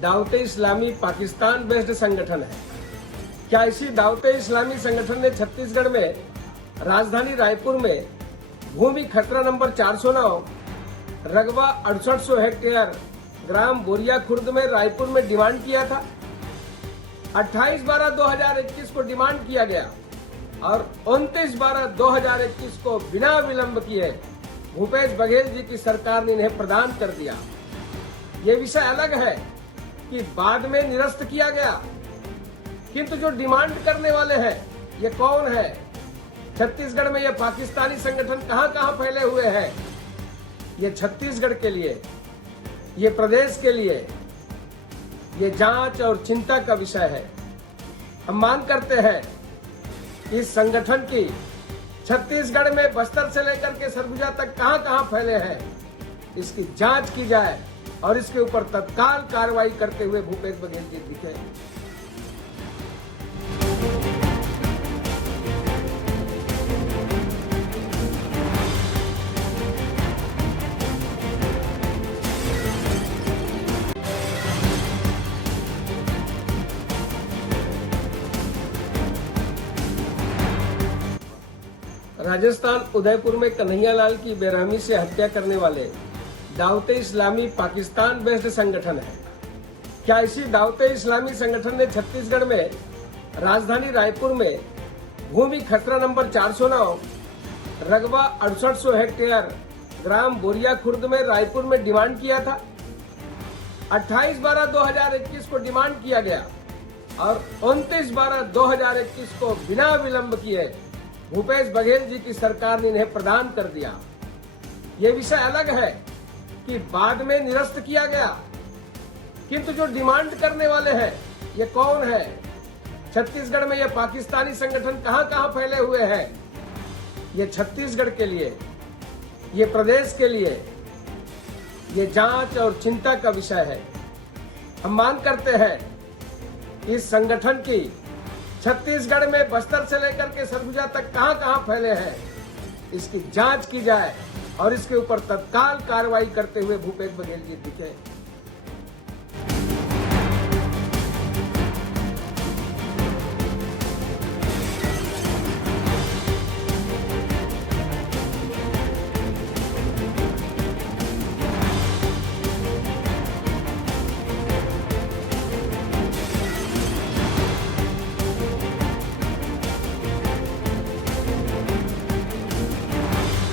दावते इस्लामी Pakistan based संगठन है। क्या इसी दावते इस्लामी संगठन ने छत्तीसगढ़ में राजधानी रायपुर में भूमि खतरा नंबर 409 रकबा 6800 हेक्टेयर ग्राम बोरिया खुर्द में रायपुर में डिमांड किया था। 28/12/2021 को डिमांड किया गया और 29/12/2021 को बिना विलंब किए भूपेश बघेल जी की सरकार ने इन्हें प्रदान कर दिया। ये विषय अलग है कि बाद में निरस्त किया गया, किंतु जो डिमांड करने वाले हैं ये कौन है? छत्तीसगढ़ में ये पाकिस्तानी संगठन कहां फैले हुए हैं? ये छत्तीसगढ़ के लिए, ये प्रदेश के लिए, ये जांच और चिंता का विषय है। हम मांग करते हैं इस संगठन की छत्तीसगढ़ में बस्तर से लेकर के सरगुजा तक कहां फैले हैं, इसकी जांच की जाए और इसके ऊपर तत्काल कार्रवाई करते हुए भूपेश बघेल जी दिखे। राजस्थान उदयपुर में कन्हैयालाल की बेरहमी से हत्या करने वाले दावते इस्लामी पाकिस्तान बेस्ड संगठन है। क्या इसी दावते इस्लामी संगठन ने छत्तीसगढ़ में राजधानी रायपुर में भूमि खतरा नंबर 409 रकबा 6800 हेक्टेयर ग्राम बोरिया खुर्द में रायपुर में डिमांड किया था। 28/12/2021 को डिमांड किया गया और 29/12/2021 को बिना विलंब किए भूपेश बघेल जी की सरकार ने इन्हें प्रदान कर दिया। ये विषय अलग है कि बाद में निरस्त किया गया, किंतु जो डिमांड करने वाले हैं ये कौन है? छत्तीसगढ़ में ये पाकिस्तानी संगठन कहां फैले हुए हैं? ये छत्तीसगढ़ के लिए, ये प्रदेश के लिए, ये जांच और चिंता का विषय है। हम मांग करते हैं इस संगठन की छत्तीसगढ़ में बस्तर से लेकर के सरगुजा तक कहां फैले हैं, इसकी जांच की जाए और इसके ऊपर तत्काल कार्रवाई करते हुए भूपेश बघेल जी दिखे।